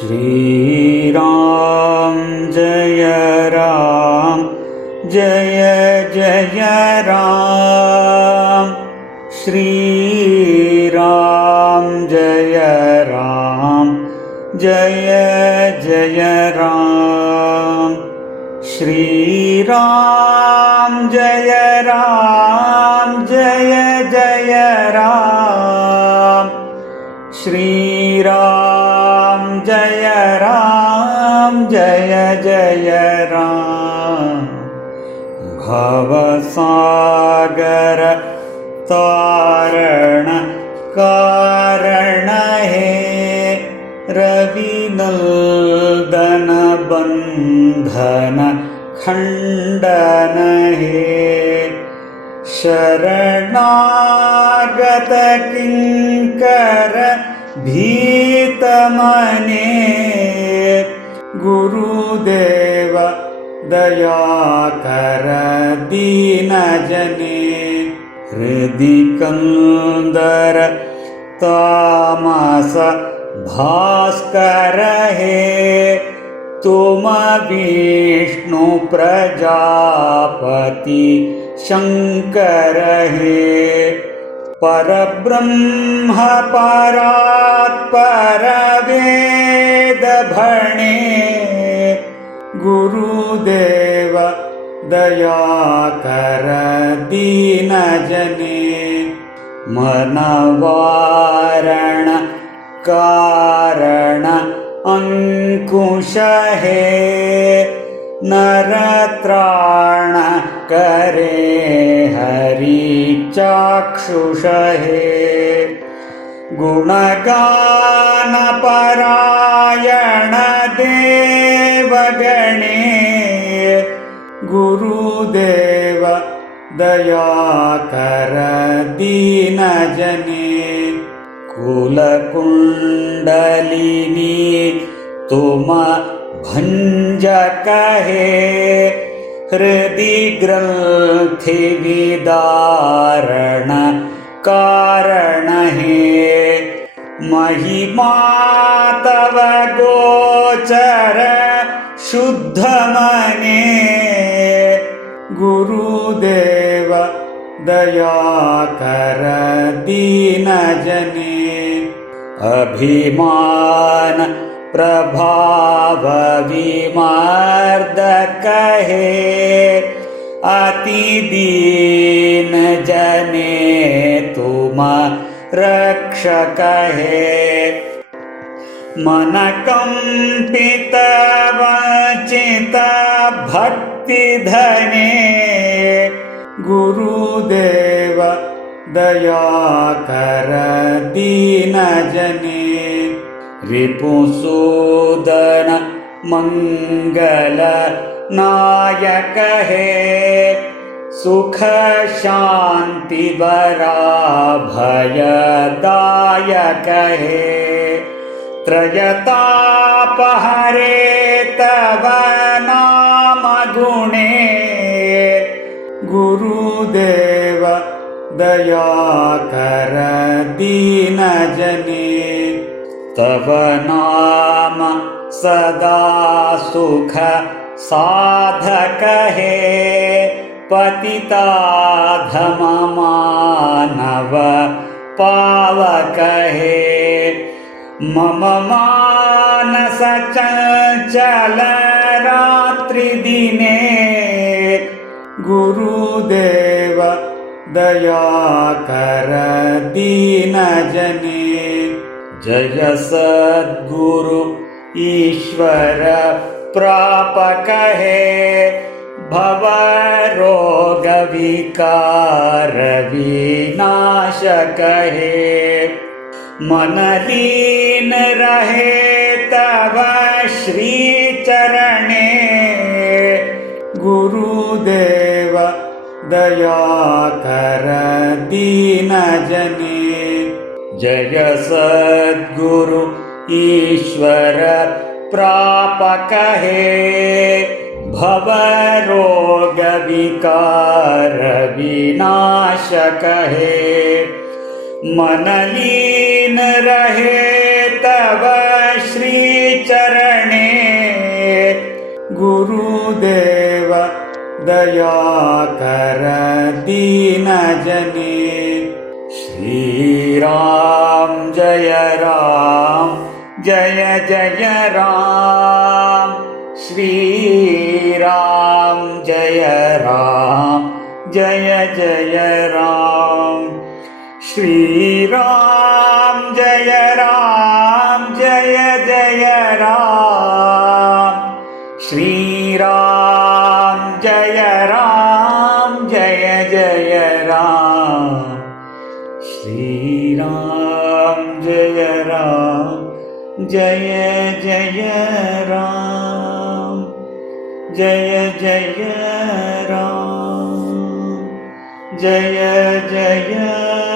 श्रीराम जय राम जय जय राम। श्रीराम जय राम जय जय राम। श्रीराम जय राम जय जय राम। श्रीराम जय राम जय जय राम। भवसागर तारण कारण हे रविनंदन बंधन खंडन हे। शरणागत किंकर भीतमने गुरुदेव दयाकर दीनजने। हृदि कंदर तामस भास्कर हे तुम विष्णु प्रजापति शंकर हे। परब्रह्म परात्पर वेद भणे गुरुदेव दयाकर दीनजने। मनवारण कारण अंकुश हे नरत्राण करे हरि चाक्षुष हे। गुणगान परायण देवगणे गुरुदेव दयाकर दीनजने। कुलकुंडलिनी तुम भंजक हे हृदि ग्रंथि विदारण कारण हे। महिमा तव गोचर शुद्ध मने गुरुदेव दयाकर दीनजने। अभिमान प्रभाव विमर्दक हे अति दीन जने तुम रक्षक हे। मन कंपित वंचित भक्ति धने गुरुदेव दयाकर दीनजने। रिपुसूदन मंगल नायक हे सुख शांति भय दायक हे। त्रयताप हरे तव नाम गुणे गुरुदेव दयाकर दीनजने। तव नाम सदा सुख साधक हे पतिताधम मानव पावक हे। मम मानस चंचल रात्रि दिने गुरुदेव दयाकर दीनजने। जय सद्गुरु ईश्वर प्रापक हे भव रोग विकार विनाशक हे। मन लीन रहे तव श्री चरणे गुरुदेव दयाकर दीनजने। जय सद्गुरु ईश्वर प्रापक हे भव रोग विकार विनाशक हे। मन लीन रहे तव श्री गुरुदेव दयाकर दीनजने श्रीराम जय जय राम श्रीराम जय जय राम श्रीराम जय जय राम श्रीराम जय जय राम श्रीराम जय जय राम जय जय राम जय जय